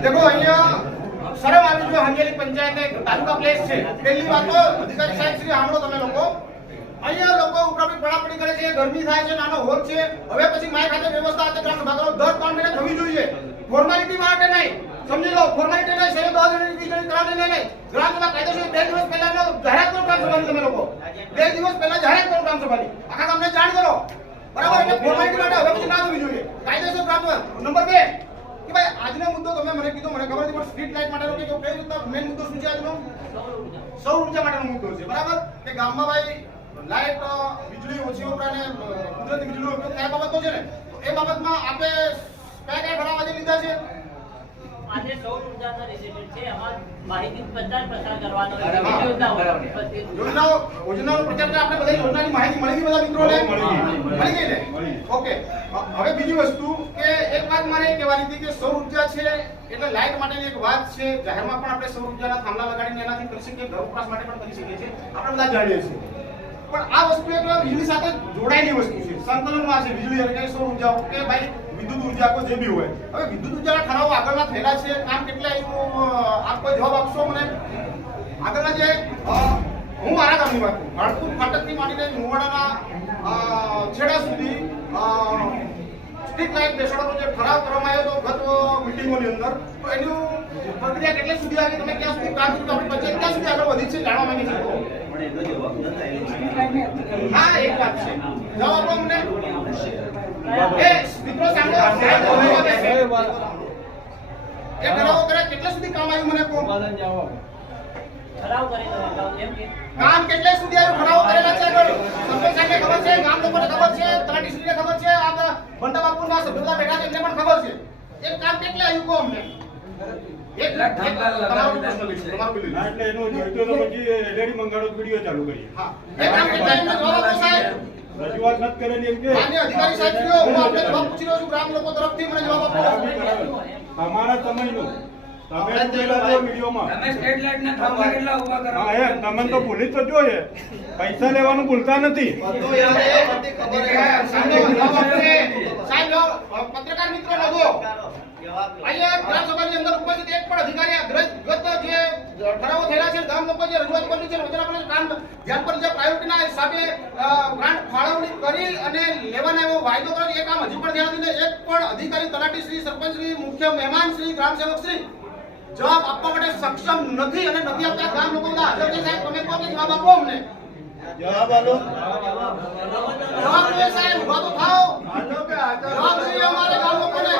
देखो અહીંયા શરમ આવી જોઈએ હંગેલી પંચાયત તાલુકા પ્લેસ છે પહેલી વાત તો અધિકારી સાહેબ શ્રી સાંભળો તમે લોકો અહીંયા લોકો ઉપરાપરી પડાપડી કરે છે ગરમી થાય છે નાનો હોલ છે હવે પછી માય ખાતે વ્યવસ્થા આ ગ્રામ સભા કરો 10 મહિને થવી જોઈએ ફોર્માલિટી માટે નહીં સમજી લો ફોર્માલિટી નહીં શેર 10 જણ કરાવી નહીં ગ્રામ સભા કાયદેસર 2 દિવસ પહેલા જાહેરાત કરો ગ્રામ સભાની તમે લોકો 2 દિવસ પહેલા જાહેરાત કરો ગ્રામ સભાની આખા ગામને જાણ કરો બરાબર એટલે ફોર્માલિટી માટે હવે પછી ના થવી જોઈએ કાયદેસર ગ્રામ સભા નંબર 2 કે ભાઈ આજનો મુદ્દો તમે મને કીધું મને ખબર નથી પણ સ્ટ્રીટ લાઇટ માટેનો કે કઈ રીતના મેઈન મુદ્દો શું છે આજનો સૌર ઉર્જા માટેનો મુદ્દો છે બરાબર કે ગામમાં ભાઈ લાઇટ વીજળી ઓછી વપરાને કુદરતી વીજળીનો ઉપયોગ કયા બાબતો છે ને એ બાબતમાં આપણે કયા કયા ઠરાવ આજે લીધા છે આજે સૌર ઉર્જાના રિલેટેડ છે આમાં માહિતી પ્રચાર પ્રસાર કરવાનો છે યોજનાઓ પ્રચાર આપણે બધા યોજનાની માહિતી મળી ગઈ બધા મિત્રોને મળી ગઈ ને ઓકે હવે બીજી વસ્તુ કે એક વાત મારે કહેવાની હતી કે સૌર ઉર્જા છે એટલે લાઇટ માટેની એક વાત છે જાહેરમાં પણ આપણે સૌર ઉર્જાના થાંભલા લગાડીને એનાથી કરી શકીએ ઘર વપરાશ માટે પણ કરી શકીએ છીએ આપણે બધા જાણીએ છીએ પણ આ વસ્તુ એક વીજળી સાથે જોડાયેલી વસ્તુ છે સંકલનમાં છે વીજળી અને સૌર ઉર્જા કે ભાઈ વિદ્યુત ઉર્જા કોઈ જે બી હોય હવે વિદ્યુત ઉર્જાના ઠરાવો આગળના થયેલા છે કામ કેટલા આપ કોઈ જવાબ આપશો મને આગળના જે હું મારા ગામની વાત કરું માળપુર ફાટકથી માંડીને મુવાડાના છેડા સુધી સ્ટ્રીટ લાઇટ બેસાડવાનો જે ઠરાવ કરવામાં આવ્યો હતો ગત મિટિંગોની અંદર તો એની પ્રક્રિયા કેટલે સુધી આવી તમે ક્યાં સુધી કામ કર્યું આપણી પંચાયત ક્યાં સુધી આગળ વધી છે જાણવા માંગી છે હા એક વાત છે જવાબ આપો અમને એ મિત્રો સાંભળો એ ઠરાવો કરે કેટલે સુધી કામ આવ્યું મને કહો ઠરાવ કરી દો એમ કે કામ કેટલે સુધી આવ્યું ઠરાવો કરેલા છે આગળ સરપંચ સાહેબને ખબર છે ગામ લોકોને ખબર છે તલાટીશ્રીને ખબર છે આ બંટા બાપુના સભ્યતા બેઠા છે એમને પણ ખબર છે એક કામ કેટલે આવ્યું કહો અમને એક તમારું એટલે એનો જોઈતો તો પછી એલઈડી મંગાડો વિડિયો ચાલુ કરીએ હા એક કામ કેટલે આવ્યું જવાબ આપો સાહેબ રજૂઆત નથી કરેલી એમ કે માન્ય અધિકારી સાહેબ શ્રીઓ હું આપને જવાબ પૂછી રહ્યો છું ગ્રામ લોકો તરફથી મને જવાબ આપો અમારા સમયનો તમે પેલા જો વિડિયોમાં તમે સ્ટેટ લાઇટ ના થાંભલા કેટલા ઊભા કરો હા એ તમે તો ભૂલી જ તો જોઈએ પૈસા લેવાનું ભૂલતા નથી બધું યાદ છે બધી ખબર છે સાહેબ પત્રકાર મિત્રો લગો અહીંયા ગ્રામ સભાની અંદર ઉપસ્થિત એક પણ અધિકારી ગત જે ઠરાવો થયેલા છે ગામ લોકો જે રજૂઆત કરી છે વચન આપણે કામ ધ્યાન પર જે પ્રાયોરિટીના હિસાબે ગ્રાન્ટ ફાળવણી કરી અને લેવાના એવો વાયદો કર્યો એ કામ હજી પણ ધ્યાન દીધે એક પણ અધિકારી તલાટી શ્રી સરપંચ શ્રી મુખ્ય મહેમાન શ્રી ગ્રામ સેવક શ્રી જવાબ આપવા માટે સક્ષમ નથી અને નથી આપતા ગામ લોકો બધા હાજર છે સાહેબ તમે કહો કે જવાબ આપો અમને જવાબ આલો જવાબ દો સાહેબ ઉભા તો થાઓ જવાબ જોઈએ અમારે ગામ લોકોને